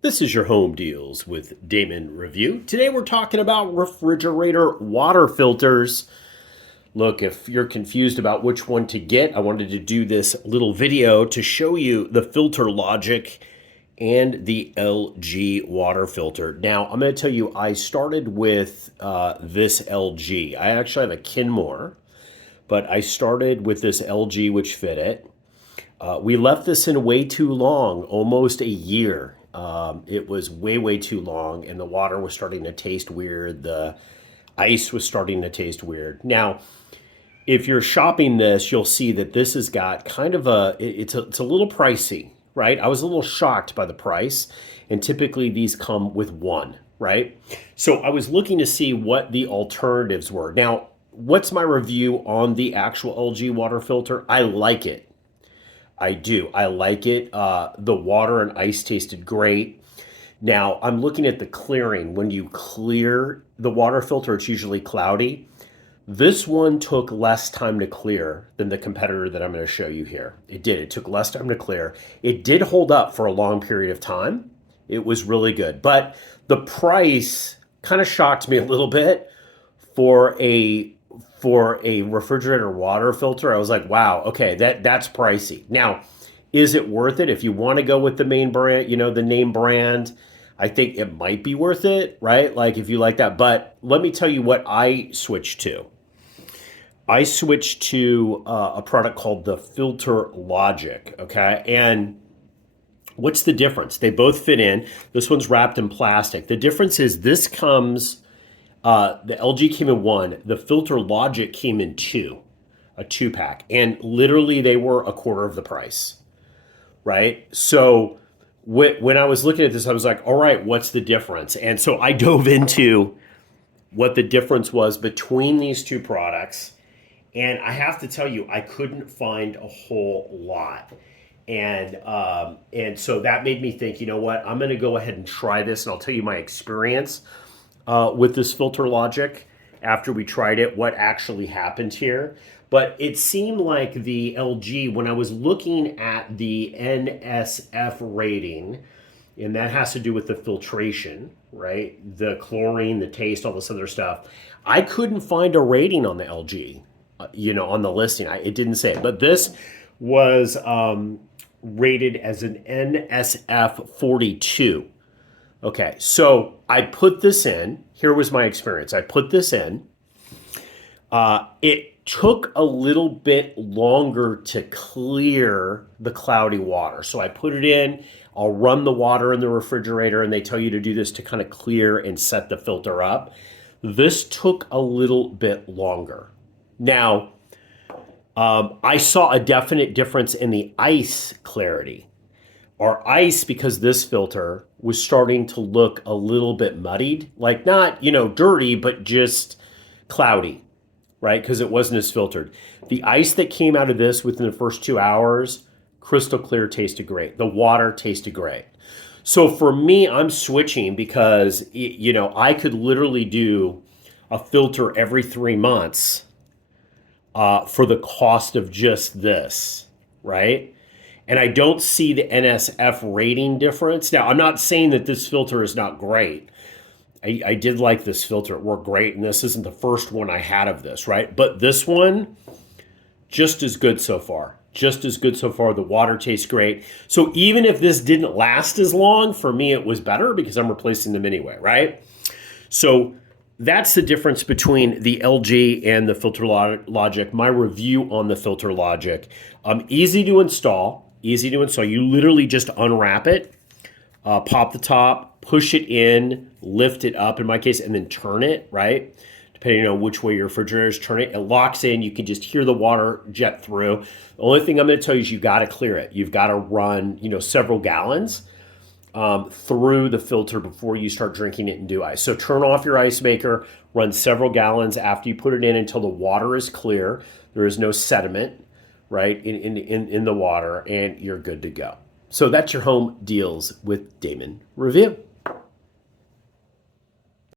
This is your Home Deals with Damon Review. Today we're talking about refrigerator water filters. Look, if you're confused about which one to get, I wanted to do this little video to show you the filter logic and the LG water filter. Now, I'm going to tell you, I started with this LG. I actually have a Kenmore, but I started with this LG, which fit it. We left this in way too long, almost a year. It was way too long, and the water was starting to taste weird. The ice was starting to taste weird. Now, if you're shopping this, you'll see that this has got kind of it's a little pricey, right? I was a little shocked by the price, and typically these come with one, right? So I was looking to see what the alternatives were. Now, what's my review on the actual LG water filter? I like it. I do. I like it. The water and ice tasted great. Now, I'm looking at the clearing. When you clear the water filter, it's usually cloudy. This one took less time to clear than the competitor that I'm going to show you here. It did. It took less time to clear. It did hold up for a long period of time. It was really good. But the price kind of shocked me a little bit for a refrigerator water filter. I was like, wow, okay, that's pricey. Now, is it worth it? If you want to go with the main brand, the name brand, I think it might be worth it, right? Like if you like that. But let me tell you what I switched to. I switched to a product called the Filter Logic, okay? And what's the difference? They both fit in. This one's wrapped in plastic. The difference is this comes, the LG came in one, the Filter Logic came in two, a 2-pack. And literally they were a quarter of the price, right? So when I was looking at this, I was like, all right, what's the difference? And so I dove into what the difference was between these two products. And I have to tell you, I couldn't find a whole lot. And so that made me think, you know what, I'm going to go ahead and try this, and I'll tell you my experience with this Filter Logic after we tried it, what actually happened here. But it seemed like the LG, when I was looking at the NSF rating, and that has to do with the filtration, right? The chlorine, the taste, all this other stuff. I couldn't find a rating on the LG, on the listing. It didn't say it. But this was rated as an NSF 42. Okay, so I put this in. Here was my experience. I put this in. It took a little bit longer to clear the cloudy water. So I put it in. I'll run the water in the refrigerator, and they tell you to do this to kind of clear and set the filter up. This took a little bit longer. Now, I saw a definite difference in the ice clarity. Our ice, because this filter was starting to look a little bit muddied, like not, dirty, but just cloudy, right? Because it wasn't as filtered. The ice that came out of this within the first 2 hours, crystal clear, tasted great. The water tasted great. So for me, I'm switching because, I could literally do a filter every 3 months for the cost of just this, right? And I don't see the NSF rating difference. Now, I'm not saying that this filter is not great. I did like this filter. It worked great, and this isn't the first one I had of this, right? But this one, just as good so far. Just as good so far. The water tastes great. So even if this didn't last as long, for me it was better because I'm replacing them anyway, right? So that's the difference between the LG and the Filter Logic. My review on the Filter Logic. Easy to install. Easy to install. You literally just unwrap it, pop the top, push it in, lift it up in my case, and then turn it, right? Depending on which way your refrigerator is, turn it. It locks in. You can just hear the water jet through. The only thing I'm going to tell you is you got to clear it. You've got to run, several gallons through the filter before you start drinking it and do ice. So turn off your ice maker, run several gallons after you put it in until the water is clear. There is no sediment, right, in the water, and you're good to go. So that's your Home Deals with Damon review.